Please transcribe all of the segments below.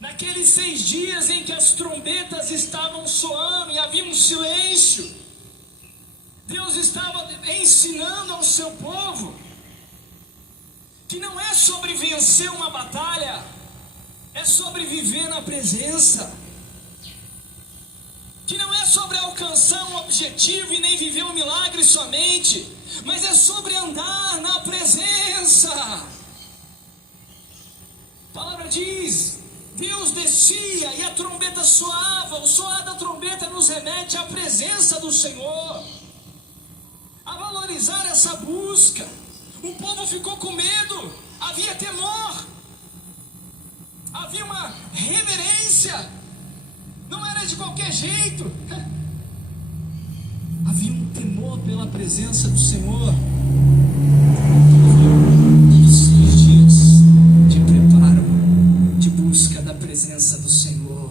Naqueles 6 dias em que as trombetas estavam soando e havia um silêncio, Deus estava ensinando ao seu povo que não é sobre vencer uma batalha, é sobre viver na presença. Que não é sobre alcançar um objetivo e nem viver um milagre somente, mas é sobre andar na presença. A palavra diz: Deus descia e a trombeta soava. O soar da trombeta nos remete à presença do Senhor, a valorizar essa busca. O povo ficou com medo, havia temor, havia uma reverência. Não era de qualquer jeito. Havia um temor pela presença do Senhor. Havia 6 dias de preparo, de busca da presença do Senhor.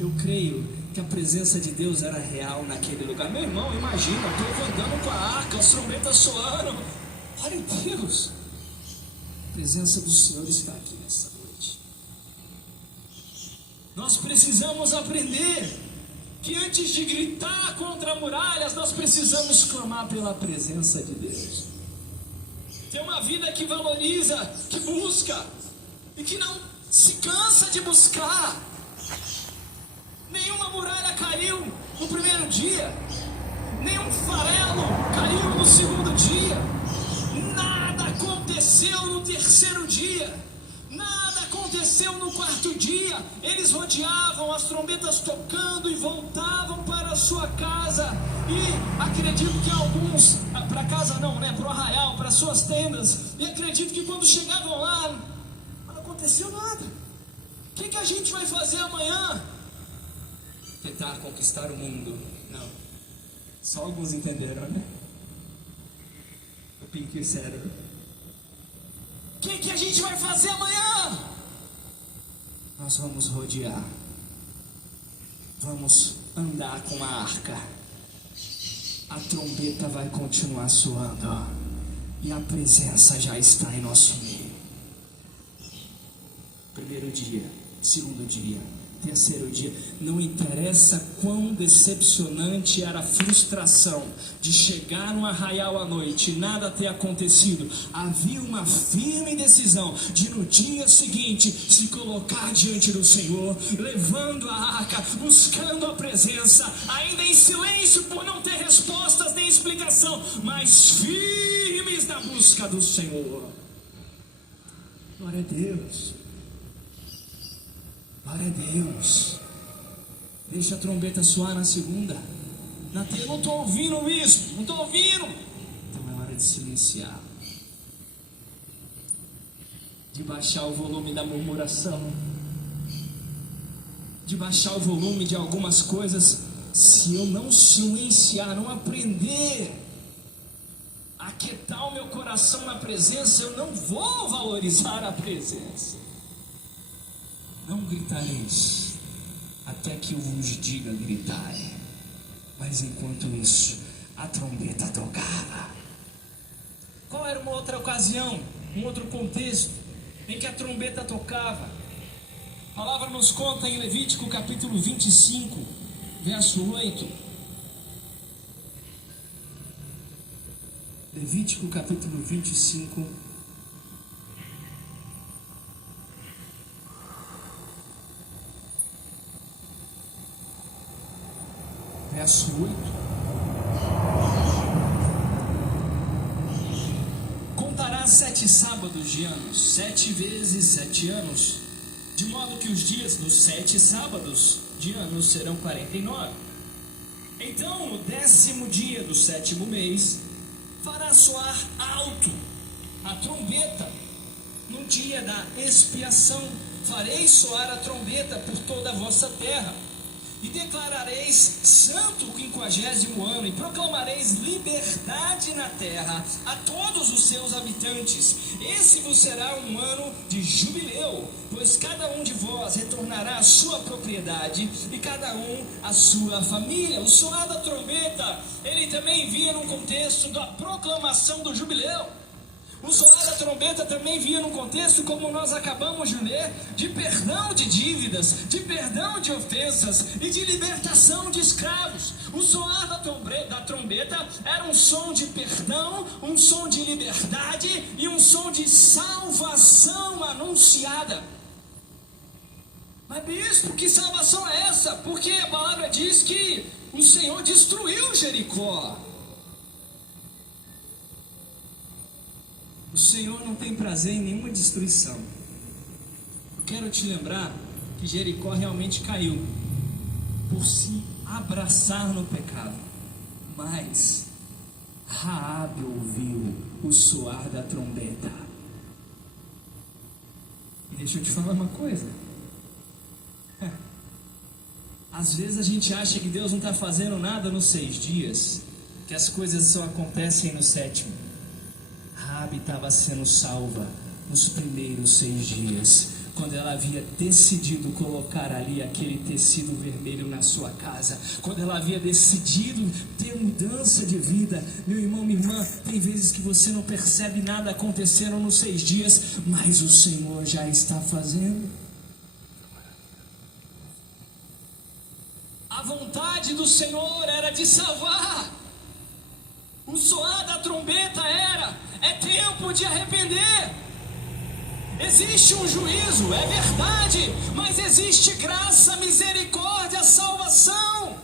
Eu creio que a presença de Deus era real naquele lugar. Meu irmão, imagina, o povo andando com a arca, as trombetas soando. Olha Deus, a presença do Senhor está aqui nessa noite. Nós precisamos aprender que antes de gritar contra muralhas, nós precisamos clamar pela presença de Deus. Ter uma vida que valoriza, que busca e que não se cansa de buscar. Nenhuma muralha caiu no primeiro dia, nenhum farelo caiu no segundo dia, nada aconteceu no terceiro dia. Nada aconteceu no 4º dia. Eles rodeavam, as trombetas tocando e voltavam para a sua casa. E acredito que alguns, para casa não, né? Para o arraial, para suas tendas. E acredito que quando chegavam lá, não aconteceu nada. O que a gente vai fazer amanhã? Tentar conquistar o mundo. Não. Só alguns entenderam, né? O Pinky Cérebro. O que a gente vai fazer amanhã? Nós vamos rodear. Vamos andar com a arca. A trombeta vai continuar soando. E a presença já está em nosso meio. 1º dia, 2º dia, 3º dia. Não interessa quão decepcionante era a frustração de chegar no arraial à noite e nada ter acontecido. Havia uma firme decisão de no dia seguinte se colocar diante do Senhor, levando a arca, buscando a presença, ainda em silêncio por não ter respostas nem explicação, mas firmes na busca do Senhor. Glória a Deus. Glória a Deus. Deixa a trombeta soar na segunda. Eu não estou ouvindo isso. Não estou ouvindo. Então é hora de silenciar, de baixar o volume da murmuração, de baixar o volume de algumas coisas. Se eu não silenciar, não aprender a aquietar o meu coração na presença, eu não vou valorizar a presença. Não gritareis até que eu vos diga gritai. Mas enquanto isso, a trombeta tocava. Qual era uma outra ocasião, um outro contexto em que a trombeta tocava? A palavra nos conta em Levítico capítulo 25, verso 8. Levítico capítulo 25, verso 8. Contarás 7 sábados de anos, 7 vezes 7 anos, de modo que os dias dos 7 sábados de anos serão 49. Então, no 10º dia do 7º mês, fará soar alto a trombeta. No dia da expiação, farei soar a trombeta por toda a vossa terra. E declarareis santo o 50º ano, e proclamareis liberdade na terra a todos os seus habitantes. Esse vos será um ano de jubileu, pois cada um de vós retornará à sua propriedade, e cada um à sua família. O soar da trombeta, ele também vinha num contexto da proclamação do jubileu. O soar da trombeta também vinha num contexto, como nós acabamos de ler, de perdão de dívidas, de perdão de ofensas e de libertação de escravos. O soar da trombeta era um som de perdão, um som de liberdade e um som de salvação anunciada. Mas bispo, que salvação é essa? Porque a palavra diz que o Senhor destruiu Jericó. O Senhor não tem prazer em nenhuma destruição. Eu quero te lembrar que Jericó realmente caiu por se abraçar no pecado. Mas Raabe ouviu o soar da trombeta. E deixa eu te falar uma coisa. Às vezes a gente acha que Deus não está fazendo nada nos 6 dias, que as coisas só acontecem no 7º. Raabe estava sendo salva nos primeiros 6 dias, quando ela havia decidido colocar ali aquele tecido vermelho na sua casa, quando ela havia decidido ter mudança de vida. Meu irmão, minha irmã, tem vezes que você não percebe nada acontecendo nos 6 dias, mas o Senhor já está fazendo. A vontade do Senhor era de salvar. O soar da trombeta é tempo de arrepender. Existe um juízo, é verdade, mas existe graça, misericórdia, salvação.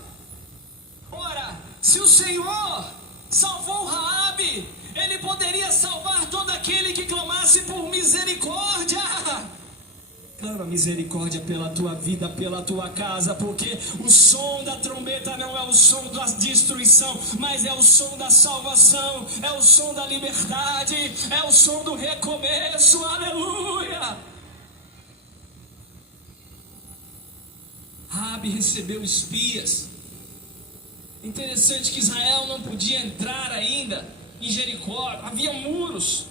Ora, se o Senhor salvou Raabe, Ele poderia salvar todo aquele que clamasse por misericórdia. Clama misericórdia pela tua vida, pela tua casa, porque o som da trombeta não é o som da destruição, mas é o som da salvação, é o som da liberdade, é o som do recomeço. Aleluia! Raabe recebeu espias. Interessante que Israel não podia entrar ainda em Jericó, havia muros.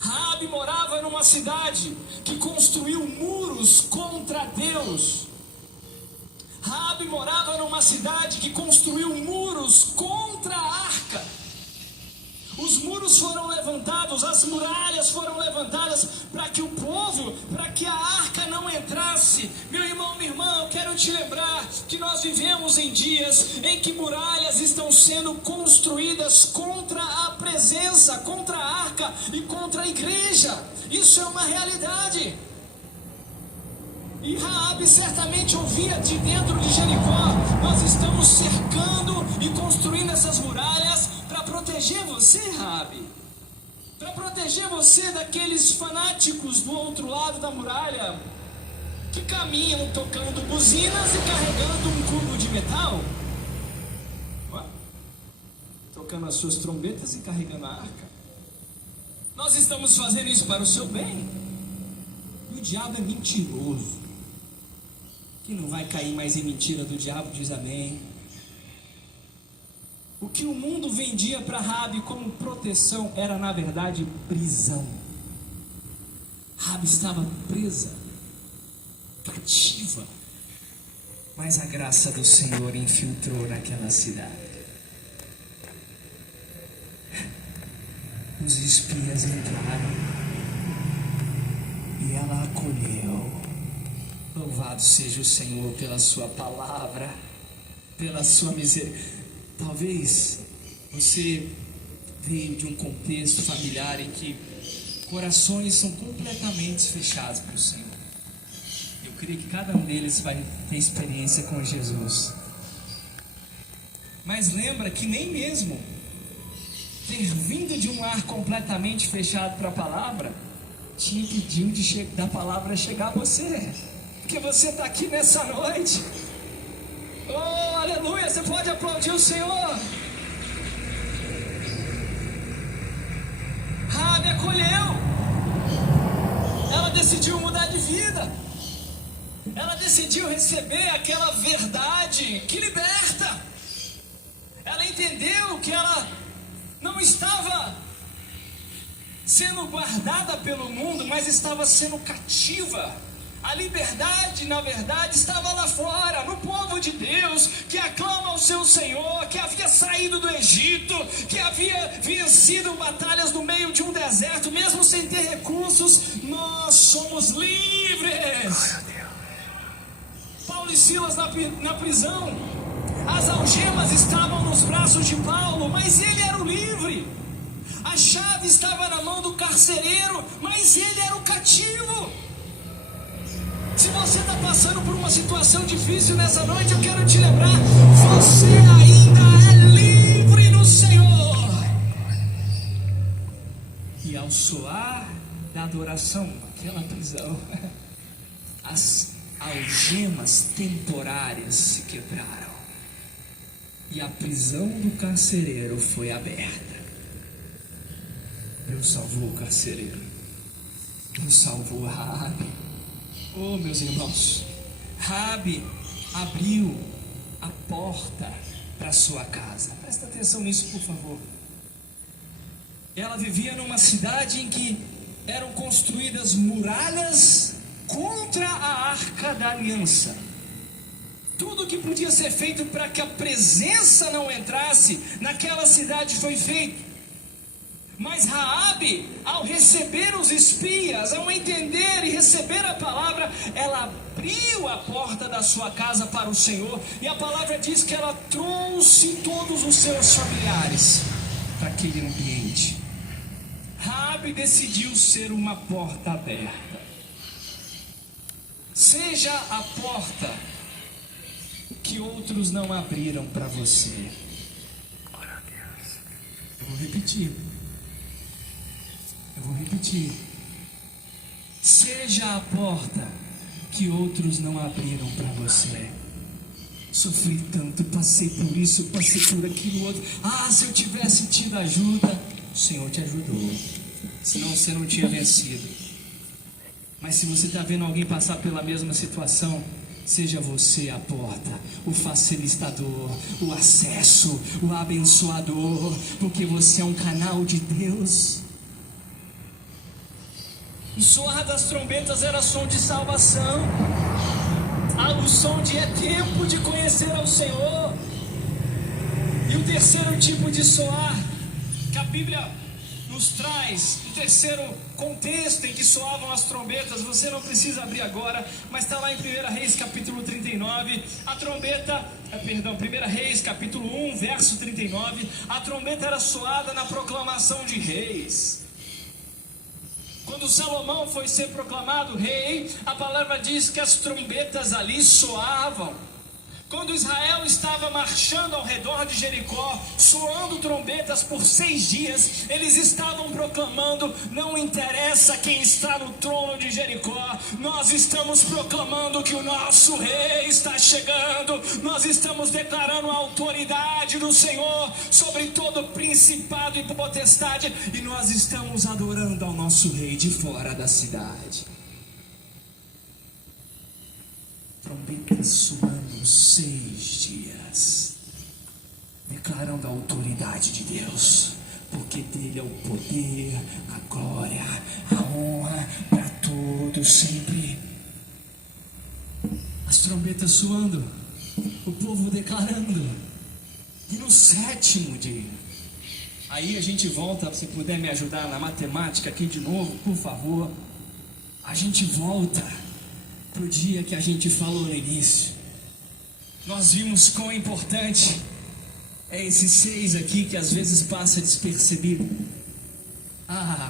Raabe morava numa cidade que construiu muros contra Deus. Raabe morava numa cidade que construiu muros contra a arca. Os muros foram levantados, as muralhas foram levantadas para que o povo, para que a arca não entrasse. Meu irmão, minha irmã, eu quero te lembrar que nós vivemos em dias em que muralhas estão sendo construídas contra a presença, contra a arca e contra a igreja. Isso é uma realidade. E Raabe certamente ouvia de dentro de Jericó: nós estamos cercando e construindo essas muralhas para proteger você, Raabe, para proteger você daqueles fanáticos do outro lado da muralha, que caminham tocando buzinas e carregando um cubo de metal, tocando as suas trombetas e carregando a arca. Nós estamos fazendo isso para o seu bem. E o diabo é mentiroso. Quem não vai cair mais em mentira do diabo diz amém. O que o mundo vendia para Raabe como proteção era na verdade prisão. Raabe estava presa, cativa, mas a graça do Senhor infiltrou naquela cidade. Os espias entraram e ela acolheu. Louvado seja o Senhor pela sua palavra, pela sua misericórdia. Talvez você veio de um contexto familiar em que corações são completamente fechados para o Senhor. Eu creio que cada um deles vai ter experiência com Jesus. Mas lembra que nem mesmo ter vindo de um lar completamente fechado para a palavra te impediu da palavra chegar a você. Porque você está aqui nessa noite. Oh, aleluia, você pode aplaudir o Senhor. Raabe acolheu. Ela decidiu mudar de vida. Ela decidiu receber aquela verdade que liberta. Ela entendeu que ela não estava sendo guardada pelo mundo, mas estava sendo cativa. A liberdade, na verdade, estava lá fora, no povo de Deus, que aclama ao seu Senhor, que havia saído do Egito, que havia vencido batalhas no meio de um deserto, mesmo sem ter recursos. Nós somos livres. Paulo e Silas na prisão, as algemas estavam nos braços de Paulo, mas ele era o livre. A chave estava na mão do carcereiro, mas ele era o cativo. Se você está passando por uma situação difícil nessa noite, eu quero te lembrar: você ainda é livre no Senhor. E ao soar da adoração, aquela prisão, as algemas temporárias se quebraram e a prisão do carcereiro foi aberta. Deus salvou o carcereiro, Deus salvou Raabe. Oh, meus irmãos, Raabe abriu a porta para sua casa. Presta atenção nisso, por favor. Ela vivia numa cidade em que eram construídas muralhas contra a Arca da Aliança. Tudo que podia ser feito para que a presença não entrasse naquela cidade foi feito. Mas Raabe, ao receber os espias, ao entender e receber a palavra, ela abriu a porta da sua casa para o Senhor. E a palavra diz que ela trouxe todos os seus familiares para aquele ambiente. Raabe decidiu ser uma porta aberta. Seja a porta que outros não abriram para você. Eu vou repetir. Seja a porta que outros não abriram para você. Sofri tanto, passei por isso, passei por aquilo outro. Se eu tivesse tido ajuda, o Senhor te ajudou. Senão você não tinha vencido. Mas se você está vendo alguém passar pela mesma situação, seja você a porta, o facilitador, o acesso, o abençoador, porque você é um canal de Deus. O soar das trombetas era som de salvação. O som de é tempo de conhecer ao Senhor. E o terceiro tipo de soar que a Bíblia nos traz, o terceiro contexto em que soavam as trombetas, você não precisa abrir agora, mas está lá em 1 Reis capítulo 39, a trombeta, 1 Reis capítulo 1, verso 39, a trombeta era soada na proclamação de reis. Quando Salomão foi ser proclamado rei, a palavra diz que as trombetas ali soavam. Quando Israel estava marchando ao redor de Jericó, soando trombetas por 6 dias, eles estavam proclamando: não interessa quem está no trono de Jericó, nós estamos proclamando que o nosso rei está chegando, nós estamos declarando a autoridade do Senhor sobre todo principado e potestade, e nós estamos adorando ao nosso rei de fora da cidade. Trombetas soando 6 dias, declarando a autoridade de Deus, porque dele é o poder, a glória, a honra para todos sempre. As trombetas soando, o povo declarando. E no 7º dia, aí a gente volta, se puder me ajudar na matemática aqui de novo, por favor. A gente volta pro dia que a gente falou no início. Nós vimos quão importante é esse 6 aqui, que às vezes passa despercebido.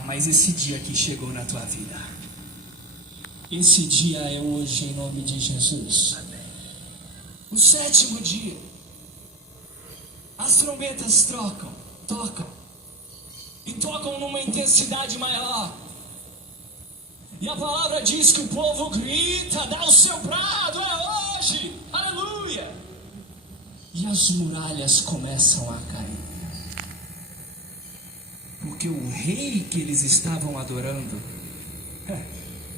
Mas esse dia aqui chegou na tua vida. Esse dia é hoje, em nome de Jesus. O 7º dia, as trombetas tocam e tocam numa intensidade maior. E a palavra diz que o povo grita, dá o seu brado, é hoje, aleluia. E as muralhas começam a cair. Porque o rei que eles estavam adorando,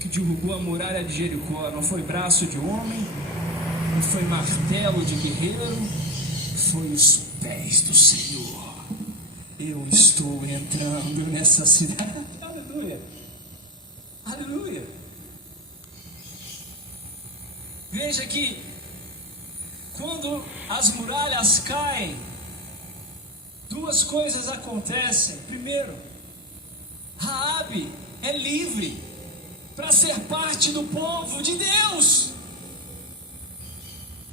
que derrubou a muralha de Jericó, não foi braço de homem, não foi martelo de guerreiro, foi os pés do Senhor. Eu estou entrando nessa cidade, aleluia. Aleluia. Veja que quando as muralhas caem, duas coisas acontecem. Primeiro, Raabe é livre para ser parte do povo de Deus.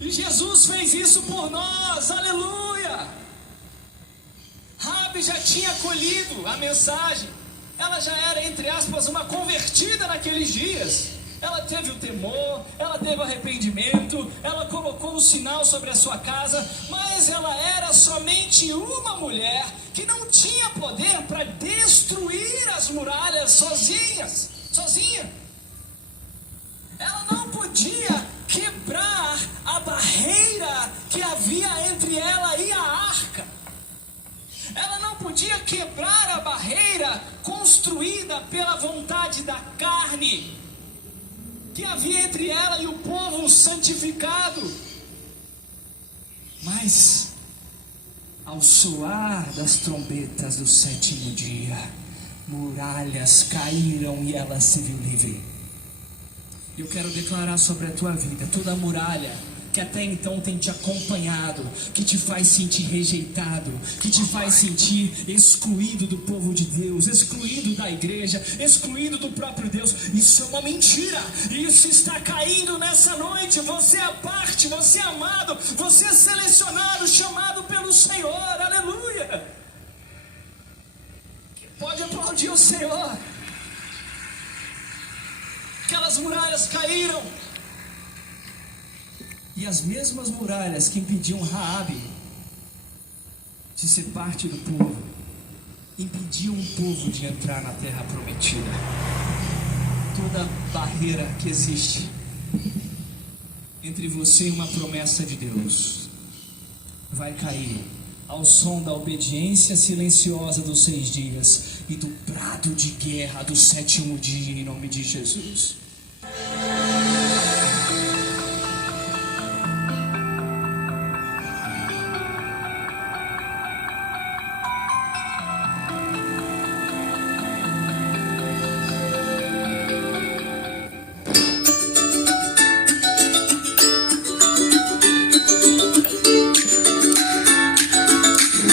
E Jesus fez isso por nós, aleluia! Raabe já tinha acolhido a mensagem. Ela já era, entre aspas, uma convertida naqueles dias. Ela teve o temor, ela teve o arrependimento, ela colocou um sinal sobre a sua casa, mas ela era somente uma mulher que não tinha poder para destruir as muralhas sozinha. Ela não podia quebrar a barreira que havia entre ela e a arca. Ela não podia quebrar a barreira construída pela vontade da carne que havia entre ela e o povo santificado. Mas ao soar das trombetas do sétimo dia, muralhas caíram e ela se viu livre. Eu quero declarar sobre a tua vida: toda muralha que até então tem te acompanhado, que te faz sentir rejeitado, que te faz sentir excluído do povo de Deus, excluído da igreja, excluído do próprio Deus, isso é uma mentira. Isso está caindo nessa noite. Você é a parte, você é amado, você é selecionado, chamado pelo Senhor, aleluia. Pode aplaudir o Senhor. Aquelas muralhas caíram. E as mesmas muralhas que impediam Raabe de ser parte do povo, impediam o povo de entrar na terra prometida. Toda barreira que existe entre você e uma promessa de Deus vai cair ao som da obediência silenciosa dos 6 dias e do brado de guerra do sétimo dia, em nome de Jesus.